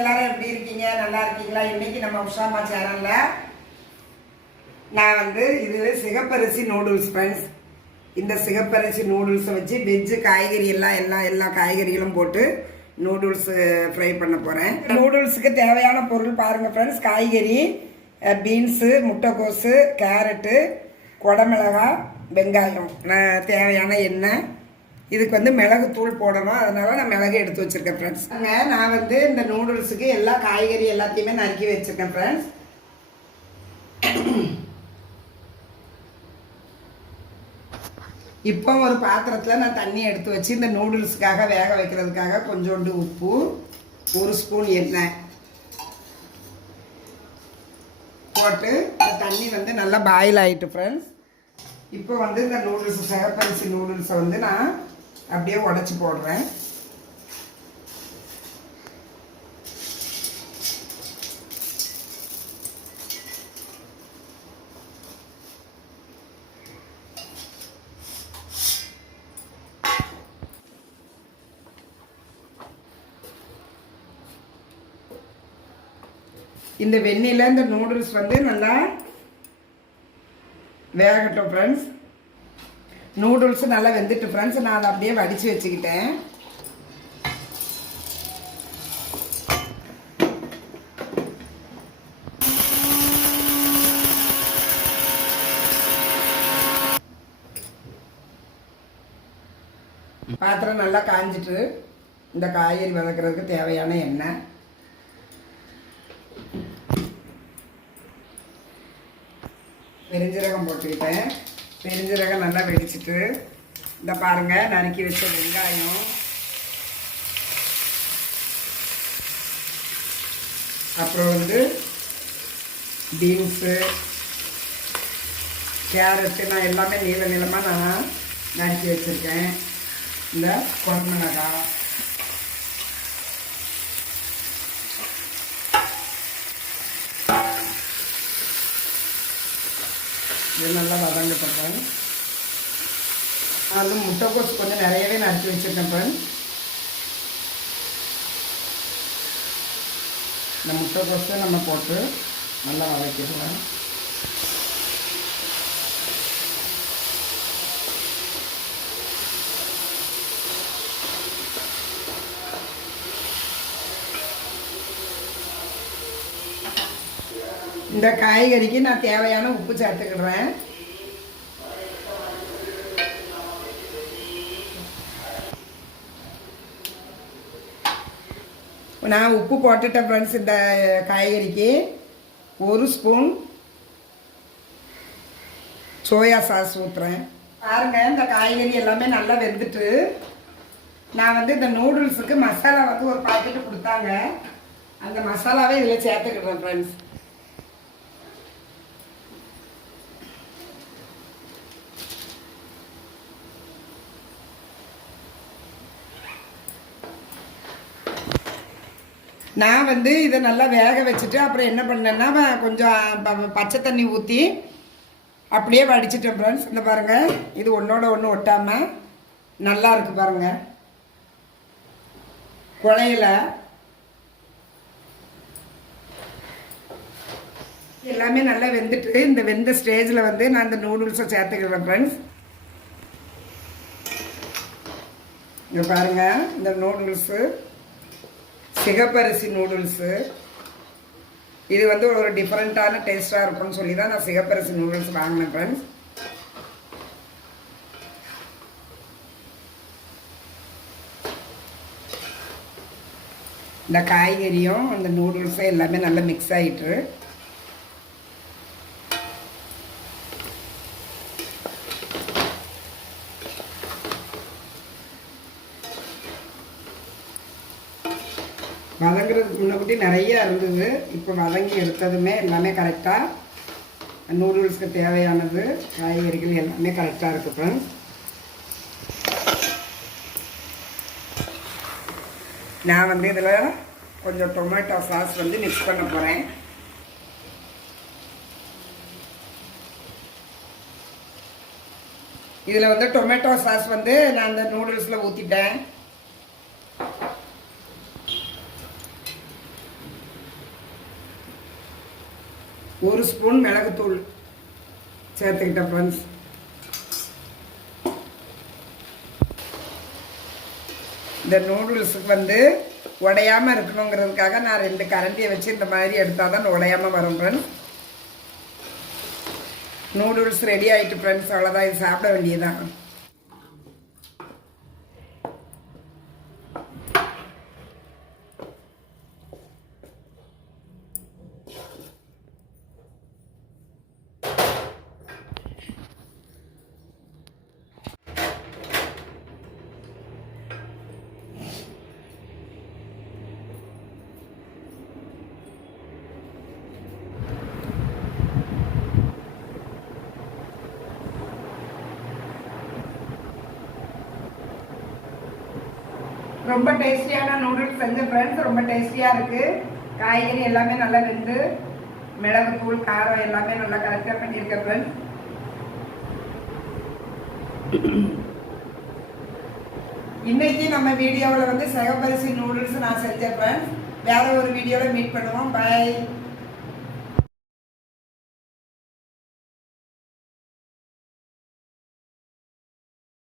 எல்லாரும் எப்படி இருக்கீங்க? நல்லா இருக்கீங்களா? இன்னைக்கு நம்ம உஷாமா சேனல்ல நான் இது சிகப்பரிசி நூடுல்ஸ் ஃப்ரெண்ட்ஸ். இந்த சிகப்பரிசி நூடுல்ஸை வச்சு வெஜ்ஜு காய்கறி எல்லா காய்கறிகளும் போட்டு நூடுல்ஸ் ஃப்ரை பண்ண போகிறேன். நூடுல்ஸுக்கு தேவையான பொருள் பாருங்கள் ஃப்ரெண்ட்ஸ். காய்கறி, பீன்ஸு, முட்டைக்கோஸு, கேரட்டு, குடமிளகாய், வெங்காயம், தேவையான எண்ணெய். இதுக்கு மிளகு தூள் போடணும், அதனால நான் மிளகு எடுத்து வச்சுருக்கேன் ஃப்ரெண்ட்ஸ். நான் இந்த நூடுல்ஸுக்கு எல்லா காய்கறி எல்லாத்தையுமே நறுக்கி வச்சுருக்கேன் ஃப்ரெண்ட்ஸ். இப்போ ஒரு பாத்திரத்தில் நான் தண்ணி எடுத்து வச்சு இந்த நூடுல்ஸுக்காக வேக வைக்கிறதுக்காக கொஞ்சோண்டு உப்பு, ஒரு ஸ்பூன் எண்ணெய் போட்டு தண்ணி நல்லா பாயில் ஆகிட்டு ஃப்ரெண்ட்ஸ். இப்போ இந்த நூடுல்ஸ், சிகப்பரிசி நூடுல்ஸை நான் அப்படியே உடச்சி போடுறேன். இந்த வெந்நில இந்த நூடுல்ஸ் நல்லா வேகட்டும் ஃப்ரெண்ட்ஸ். நூடுல்ஸ் நல்லா வெந்துட்டு ஃப்ரெண்ட்ஸ். நான் அதை அப்படியே வடித்து வச்சுக்கிட்டேன். பாத்திரம் நல்லா காஞ்சிட்டு இந்த காய்கறி வதக்கிறதுக்கு தேவையான எண்ணெய், பெருஞ்சீரகம் போட்டுக்கிட்டேன். பெருஞ்சீரகம் நல்லா வெடிச்சிட்டு இந்த பாருங்கள் நறுக்கி வச்ச வெங்காயம், அப்புறம் பீன்ஸு, கேரட்டு, நான் எல்லாமே நீளமாக நான் நறுக்கி வச்சுருக்கேன். இந்த குடமிளகாய், இது நல்லா வதங்கப்படுறேன். முட்டைக்கோஸ் கொஞ்சம் நிறையவே நறுக்கி வச்சுருக்கேன் ஃப்ரெண்ட்ஸ். இந்த முட்டைக்கோஸை நம்ம போட்டு நல்லா வதக்கிடுவேன். இந்த காய்கறிக்கு நான் தேவையான உப்பு சேர்த்துக்கிடுறேன். நான் உப்பு போட்டுட்டேன் ஃப்ரெண்ட்ஸ். இந்த காய்கறிக்கு ஒரு ஸ்பூன் சோயா சாஸ் ஊற்றுறேன். பாருங்கள், இந்த காய்கறி எல்லாமே நல்லா வெந்துட்டு நான் இந்த நூடுல்ஸுக்கு மசாலா ஒரு பாக்கெட்டு கொடுத்தாங்க. அந்த மசாலாவே இதில் சேர்த்துக்கிடுறேன் ஃப்ரெண்ட்ஸ். நான் இதை நல்லா வேக வச்சுட்டு அப்புறம் என்ன பண்ணேன்னா கொஞ்சம் பச்சை தண்ணி ஊற்றி அப்படியே வடிச்சிட்டேன் ஃப்ரெண்ட்ஸ். இந்த பாருங்கள், இது ஒன்றோட ஒன்று ஒட்டாமல் நல்லா இருக்குது பாருங்கள். குழையில எல்லாமே நல்லா வெந்துட்டு இந்த வெந்த ஸ்டேஜில் நான் இந்த நூடுல்ஸை சேர்த்துக்கிறேன் ஃப்ரெண்ட்ஸ். இங்கே பாருங்கள், இந்த நூடுல்ஸு சிகப்பரிசி நூடுல்ஸு. இது ஒரு டிஃப்ரெண்ட்டான டேஸ்ட்டாக இருக்கும்னு சொல்லி தான் நான் சிகப்பரிசி நூடுல்ஸ் வாங்கினேன் ஃப்ரெண்ட்ஸ். இந்த காய்கறியும் இந்த நூடுல்ஸும் எல்லாமே நல்லா மிக்ஸ் ஆகிட்டு வதங்குறதுக்கு முன்னாடி நிறைய இருந்தது. இப்போ வதங்கி எடுத்ததுமே எல்லாமே கரெக்டாக நூடுல்ஸ்க்கு தேவையானது காய்கறிகள் எல்லாமே கரெக்டாக இருக்குது ஃப்ரெண்ட்ஸ். நான் இதில் கொஞ்சம் டொமேட்டோ சாஸ் மிக்ஸ் பண்ண போகிறேன். இதில் டொமேட்டோ சாஸ் நான் அந்த நூடுல்ஸில் ஊற்றிட்டேன். 1 ஸ்பூன் மிளகுத்தூள் சேர்த்துக்கிட்டேன் ஃப்ரெண்ட்ஸ். இந்த நூடுல்ஸுக்கு வந்து உடையாமல் இருக்கணுங்கிறதுக்காக நான் 2 கரண்டியை வச்சு இந்த மாதிரி எடுத்தால் தான் உடையாமல் வரும் ஃப்ரெண்ட்ஸ். நூடுல்ஸ் ரெடி ஆகிட்டு ஃப்ரெண்ட்ஸ். அவ்வளோதான், இது சாப்பிட வேண்டியதுதான். ரொம்ப டேஸ்டியான நூடுல்ஸ் செஞ்ச ஃப்ரெண்ட்ஸ். ரொம்ப டேஸ்டியாக இருக்குது. காய்கறி எல்லாமே நல்லா வெந்து, மிளகுத்தூள் காரம் எல்லாமே நல்லா கரெக்டாக பண்ணியிருக்கேன் ஃப்ரெண்ட்ஸ். இன்னைக்கு நம்ம வீடியோவில் வந்து சிகப்பரிசி நூடுல்ஸ் நான் செஞ்சேன் ஃப்ரெண்ட்ஸ். வேற ஒரு வீடியோவில் மீட் பண்ணுவோம். பாய்.